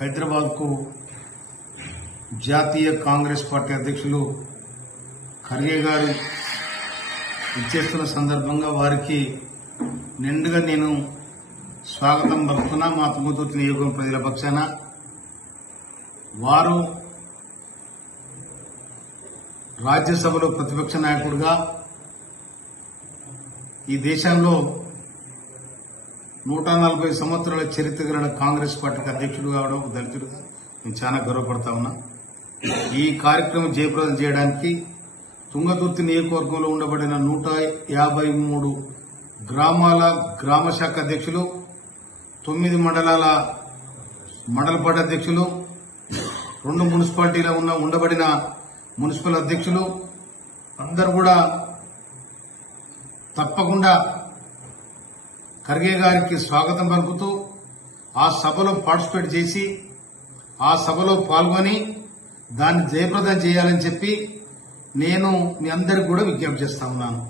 హైదరాబాద్కు జాతీయ కాంగ్రెస్ పార్టీ అధ్యక్షులు ఖర్గే గారు ఇచ్చేస్తున్న సందర్భంగా వారికి నిండుగా నేను స్వాగతం పలుకుతున్నా. మా తుంగతుర్తి నియోగం ప్రజల పక్షాన. వారు రాజ్యసభలో ప్రతిపక్ష నాయకుడిగా ఈ దేశంలో నూట నలభై సంవత్సరాల చరిత్ర గల కాంగ్రెస్ పార్టీకి అధ్యక్షుడు కావడం ఒక దళితుడు నేను చాలా గర్వపడతా ఉన్నా. ఈ కార్యక్రమం జయప్రదం చేయడానికి తుంగతుర్తి నియోజకవర్గంలో ఉండబడిన నూట యాభై మూడు గ్రామాల గ్రామ శాఖ అధ్యక్షులు తొమ్మిది మండలాల మండల పార్టీ అధ్యక్షులు రెండు మున్సిపాలిటీలో ఉన్న ఉండబడిన మున్సిపల్ అధ్యక్షులు అందరు కూడా తప్పకుండా ఖర్గే గారికి స్వాగతం పలుకుతూ ఆ సభలో పార్టిసిపేట్ చేసి ఆ సభలో పాల్గొని దాన్ని జయప్రదం చేయాలని చెప్పి నేను మీ అందరికి కూడా విజ్ఞప్తి చేస్తా ఉన్నాను.